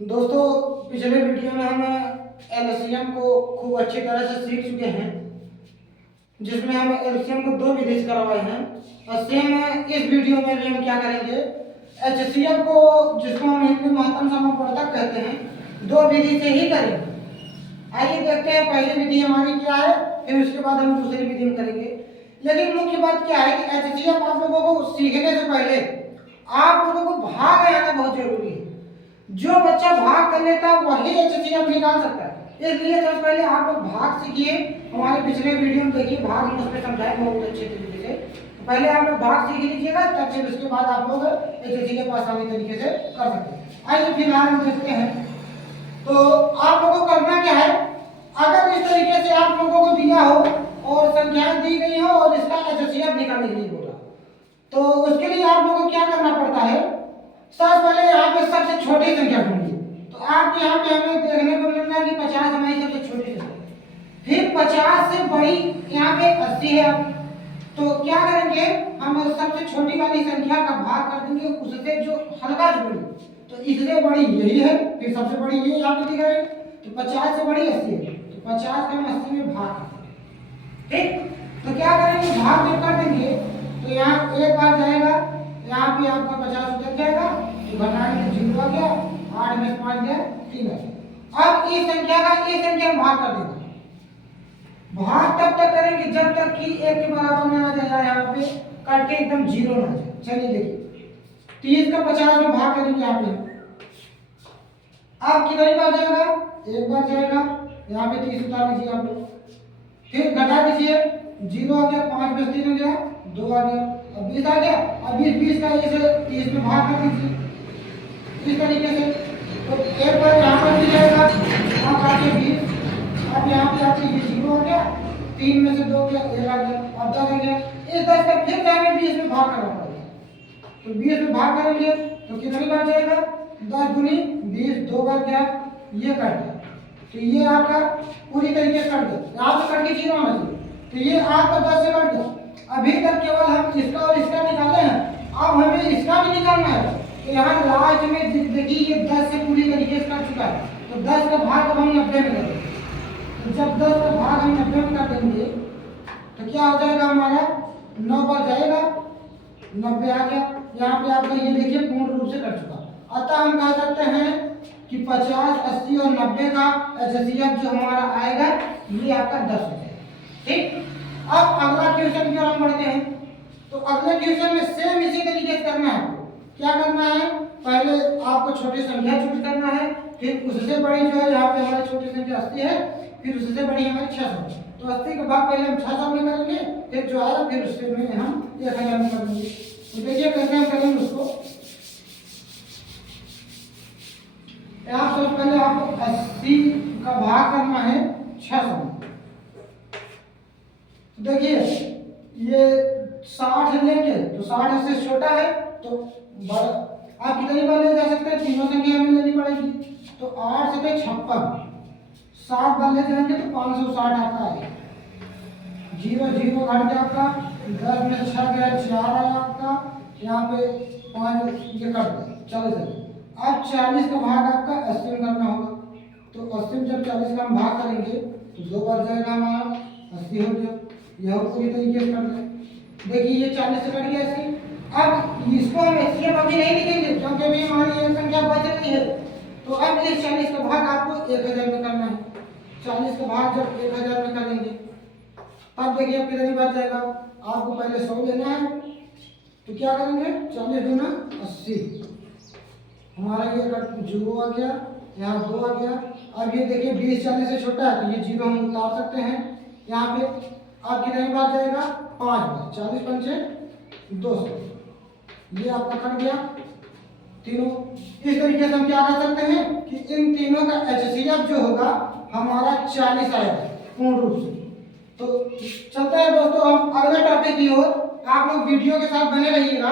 दोस्तों, पिछले वीडियो में हम एलसीएम को खूब अच्छी तरह से सीख चुके हैं, जिसमें हम एलसीएम को दो विधि से करवाए हैं। और सेम इस वीडियो में भी हम क्या करेंगे, एचसीएफ को, जिसको हम हिंदी में महत्तम समापवर्धक कहते हैं, दो विधि से ही करेंगे। आइए देखते हैं पहली विधि हमारी क्या है, फिर उसके बाद हम दूसरी विधि में करेंगे। लेकिन मुख्य बात क्या है कि एचसीएफ आप लोगों को सीखने से पहले आप लोगों को भाग आना बहुत जरूरी है। जो बच्चा भाग कर लेता है वही एचसीएफ निकाल सकता है। इसलिए सबसे पहले आप लोग भाग सीखिए। हमारे पिछले वीडियो में देखिए, भाग हम उसमें समझाए बहुत अच्छे तरीके से। पहले आप लोग भाग सीख लीजिएगा, तब फिर उसके बाद आप लोग एचएससी के पास आसानी तरीके से कर सकते हैं। आइए फिलहाल हम देखते हैं। तो आप लोगों को करना क्या है, अगर इस तरीके से आप लोगों को दिया हो और संख्याएं दी गई हो और इसका एचसीएफ निकालने के लिए बोला, तो उसके लिए आप लोगों को क्या करना पड़ता है। सबसे पहले यहाँ पे सबसे छोटी संख्या ढूंढिए। तो आप यहाँ पे हमें देखने को मिल रहा है कि 50 हमारी सबसे छोटी संख्या, फिर 50 से बड़ी यहाँ पे 80 है। अब तो क्या करेंगे, हम सबसे छोटी वाली संख्या का भाग कर देंगे उससे जो हल्का जोड़ी, तो इससे बड़ी यही है, फिर सबसे बड़ी ये यहाँ पे दिख रहा है। तो 50 से बड़ी 80 है, तो 50 का हम 80 में भाग करेंगे। ठीक, तो क्या करेंगे, भाग जब कर देंगे तो यहाँ एक बार जाएगा, यहाँ पे आपका 50 उतर जाएगा, तो घटाएंगे तो 0 आ गया, 8 में 5 गया 3 आ गया। अब इस संख्या का इस संख्या में भाग कर देगा। भाग तब तक करेंगे जब तक कि 1 के बराबर में आ जाए, यहाँ पे कट के एकदम 0 ना जाए। चलिए देखिए, 30 का 50 में भाग करेंगे यहाँ पे। अब कितनी बार जाएगा, एक बार जाएगा, यहाँ पे 30 उतार लीजिए आप लोग, फिर घटा दीजिए, 0 आ गया, 5 में 3 हो गया, 2 आ गया, अब 20 आ गया। अब 20 का इसे 30 में भाग कर दीजिए इस तरीके से। तो एक बार यहाँ पर भी जाएगा, यहाँ काटिए 20, अब यहाँ पे आके ये 0 आ गया, 3 में से 2 गया, 1 आ गया, अब 10 आ गया। इस 10 का फिर जाएंगे 20 में भाग करना पड़ेगा। तो 20 में भाग करेंगे तो कितनी बार जाएगा, 10 दूनी 20, 2 बार गया, ये कट गया। तो ये आपका पूरी तरीके से कट गया, यहाँ से कट के 0 आना चाहिए। तो ये आपका 10 से कट गया। अभी तक केवल हम इसका और इसका निकाले हैं, अब हमें इसका भी निकालना है। तो यहाँ लास्ट में देखिए, ये 10 से पूरी तरीके से कट चुका है। तो 10 का भाग अब हम 90 में करेंगे। तो जब 10 का भाग हम 90 में कर देंगे तो क्या हो जाएगा, हमारा 9 बार जाएगा, 90 आ गया। यहाँ पे आपका ये देखिए पूर्ण रूप से कट चुका। अतः हम कह सकते हैं कि 50, 80 और 90 का एचसीएफ जो हमारा आएगा, ये आपका 10 हो जाएगा। ठीक, अब अगला क्वेश्चन की ओर हम बढ़ते हैं। तो अगले क्वेश्चन में सेम इसी तरीके से करना है। आपको क्या करना है, पहले आपको छोटी संख्या चूज करना है, फिर उससे बड़ी जो है, यहाँ पे हमारी छोटी संख्या 80 है, फिर उससे बड़ी हमारी 600। तो 80 का भाग पहले हम 600 में करेंगे, फिर जो आया फिर उससे में हम 1000 में करेंगे। तो देखिए कैसे हम करेंगे उसको। यहाँ सबसे पहले आपको 80 का भाग करना है 600 में। देखिए ये 60 लेंगे तो 60 से छोटा है, तो बड़ा आप कितनी बार ले जा सकते हैं, तीनों संख्या हमें लेनी पड़ेगी। तो 8 से 56, 7 बार ले जाएंगे तो 560 आपका आएगा। 0 0 घट गया आपका, 10 में 6 गया, 4 आया आपका, यहाँ पे 5 ये कट गया, 40 है। अब 40 का भाग आपका 80 में करना होगा। तो 80 में जब 40 का हम भाग करेंगे तो 2 बार जाएगा हमारा, 80 हो गया, यह पूरी तरीके से कर दें। देखिए ये 40 से कट गया 80। अब इसको हम एचसीएफ अभी नहीं लिखेंगे क्योंकि अभी हमारी ये संख्या बच रही है। तो अब इस 40 का भाग आपको 1000 में करना है। 40 का भाग जब 1000 में करेंगे तब देखिए अब कितनी बार जाएगा, आपको पहले 100 लेना है। तो क्या करेंगे, 40 दूना 80, हमारा ये 0 आ गया, यहाँ 2 आ गया। अब ये देखिए 20 40 से छोटा है, तो ये 0 हम उतार सकते हैं यहाँ पे। अब कितनी बार जाएगा, 5 बार, 40 पंचे 200, ये आपका कट गया तीनों। इस तरीके से हम क्या कर सकते हैं कि इन तीनों का एचसीएफ जो होगा हमारा 40 आएगा पूर्ण रूप से। तो चलते हैं दोस्तों हम अगले टॉपिक की ओर। आप लोग वीडियो के साथ बने रहिएगा।